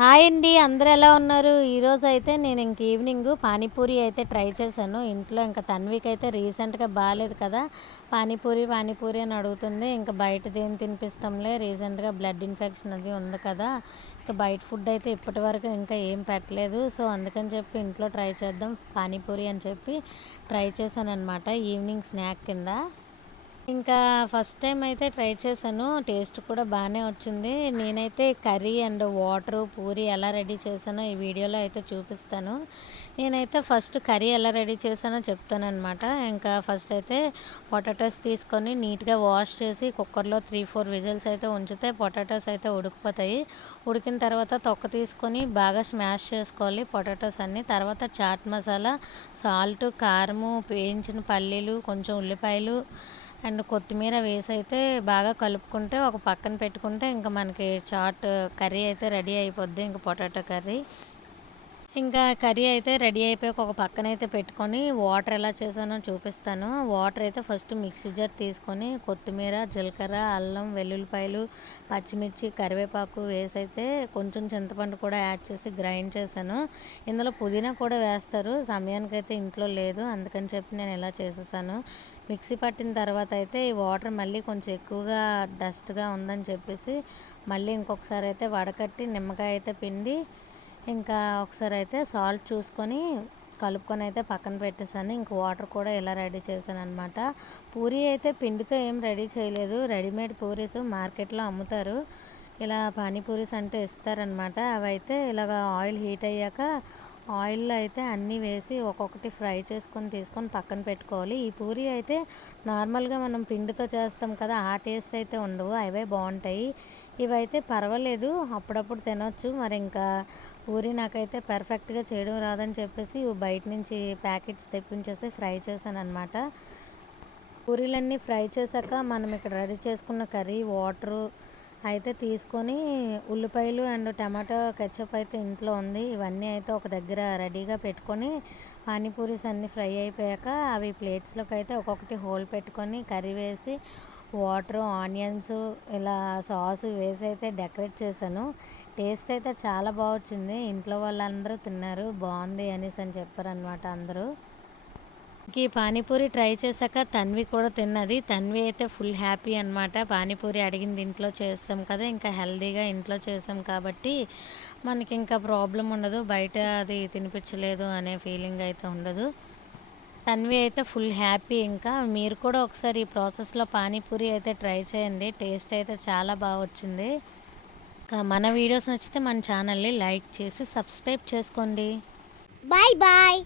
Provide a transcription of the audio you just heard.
Hi అండి, అందరూ ఎలా ఉన్నారు? ఈరోజు అయితే నేను ఈవినింగ్ పానీపూరి అయితే ట్రై చేశాను ఇంట్లో. ఇంకా తన్వికి అయితే రీసెంట్గా బాగాలేదు కదా, పానీపూరి పానీపూరి అని అడుగుతుంది. ఇంకా బయటది ఏం తినిపిస్తాంలే, రీసెంట్గా బ్లడ్ ఇన్ఫెక్షన్ అది ఉంది కదా, ఇంకా బయట ఫుడ్ అయితే ఇప్పటి వరకు ఇంకా ఏం పెట్టలేదు. సో అందుకని చెప్పి ఇంట్లో ట్రై చేద్దాం పానీపూరి అని చెప్పి ట్రై చేశాను అనమాట, ఈవినింగ్ స్నాక్ కింద. ఇంకా ఫస్ట్ టైం అయితే ట్రై చేశాను, టేస్ట్ కూడా బాగానే వచ్చింది. నేనైతే కర్రీ అండ్ వాటర్ పూరి ఎలా రెడీ చేశానో ఈ వీడియోలో అయితే చూపిస్తాను. నేనైతే ఫస్ట్ కర్రీ ఎలా రెడీ చేశానో చెప్తానమాట. ఇంకా ఫస్ట్ అయితే పొటాటోస్ తీసుకొని నీట్గా వాష్ చేసి కుక్కర్లో 3-4 విజిల్స్ అయితే ఉంచితే పొటాటోస్ అయితే ఉడికిపోతాయి. ఉడికిన తర్వాత తొక్క తీసుకొని బాగా స్మాష్ చేసుకోవాలి పొటాటోస్ అన్నీ. తర్వాత చాట్ మసాలా, సాల్ట్, కారము, వేయించిన పల్లీలు, కొంచెం ఉల్లిపాయలు అండ్ కొత్తిమీర వేసి అయితే బాగా కలుపుకుంటే ఒక పక్కన పెట్టుకుంటే ఇంకా మనకి చాట్ కర్రీ అయితే రెడీ అయిపోద్ది. ఇంకా పొటాటో కర్రీ ఇంకా కర్రీ అయితే రెడీ అయిపోయాక ఒక పక్కన అయితే పెట్టుకొని వాటర్ ఎలా చేసానో చూపిస్తాను. వాటర్ అయితే ఫస్ట్ మిక్సీ జార్ తీసుకొని కొత్తిమీర, జీలకర్ర, అల్లం, వెల్లుల్లిపాయలు, పచ్చిమిర్చి, కరివేపాకు వేసి అయితే కొంచెం చింతపండు కూడా యాడ్ చేసి గ్రైండ్ చేశాను. ఇందులో పుదీనా కూడా వేస్తారు, సమయానికైతే ఇంట్లో లేదు అందుకని చెప్పి నేను ఇలా చేసేసాను. మిక్సీ పట్టిన తర్వాత అయితే ఈ వాటర్ మళ్ళీ కొంచెం ఎక్కువగా డస్ట్గా ఉందని చెప్పేసి మళ్ళీ ఇంకొకసారి అయితే వడకట్టి నిమ్మకాయ అయితే పిండి ఇంకా ఒకసారి అయితే సాల్ట్ చూసుకొని కలుపుకొని అయితే పక్కన పెట్టేసాను. ఇంక వాటర్ కూడా ఇలా రెడీ చేశాను అనమాట. పూరీ అయితే పిండితో ఏం రెడీ చేయలేదు, రెడీమేడ్ పూరీస్ మార్కెట్లో అమ్ముతారు. ఇలా పానీపూరీస్ అంటే ఇస్తారనమాట. అవి అయితే ఇలాగ ఆయిల్ హీట్ అయ్యాక ఆయిల్లో అయితే అన్నీ వేసి ఒక్కొక్కటి ఫ్రై చేసుకొని తీసుకొని పక్కన పెట్టుకోవాలి. ఈ పూరీ అయితే నార్మల్గా మనం పిండితో చేస్తాం కదా, ఆ టేస్ట్ అయితే ఉండవు, అవే బాగుంటాయి. ఇవైతే పర్వాలేదు, అప్పుడప్పుడు తినొచ్చు. మరి ఇంకా పూరీ నాకైతే పర్ఫెక్ట్గా చేయడం రాదని చెప్పేసి ఇవి బయట నుంచి ప్యాకెట్స్ తెప్పించేసి ఫ్రై చేశాను అనమాట. పూరీలన్నీ ఫ్రై చేశాక మనం ఇక్కడ రెడీ చేసుకున్న కర్రీ వాటరు అయితే తీసుకొని ఉల్లిపాయలు అండ్ టమాటో కెచప్ అయితే ఇంట్లో ఉంది, ఇవన్నీ అయితే ఒక దగ్గర రెడీగా పెట్టుకొని పానీపూరీస్ అన్నీ ఫ్రై అయిపోయాక అవి ప్లేట్స్లోకి అయితే ఒక్కొక్కటి హోల్ పెట్టుకొని కర్రీ వేసి వాటర్, ఆనియన్స్, ఇలా సాస్ వేసి అయితే డెకరేట్ చేశాను. టేస్ట్ అయితే చాలా బాగా వచ్చింది. ఇంట్లో వాళ్ళందరూ తిన్నారు, బాగుంది అనేసి అని చెప్పారనమాట అందరూ. ఈ పానీపూరి ట్రై చేశాక తన్వి కూడా తిన్నది. తన్వి అయితే ఫుల్ హ్యాపీ అనమాట. పానీపూరి అడిగింది ఇంట్లో చేస్తాం కదా, ఇంకా హెల్తీగా ఇంట్లో చేసాం కాబట్టి మనకి ఇంకా ప్రాబ్లం ఉండదు, బయట అది తినిపించలేదు అనే ఫీలింగ్ అయితే ఉండదు. తన్వి అయితే ఫుల్ హ్యాపీ. ఇంకా మీరు కూడా ఒకసారి ఈ ప్రాసెస్లో పానీపూరి అయితే ట్రై చేయండి, టేస్ట్ అయితే చాలా బాగా వచ్చింది. మన వీడియోస్ నచ్చితే మన ఛానల్ని లైక్ చేసి సబ్స్క్రైబ్ చేసుకోండి. Bye bye.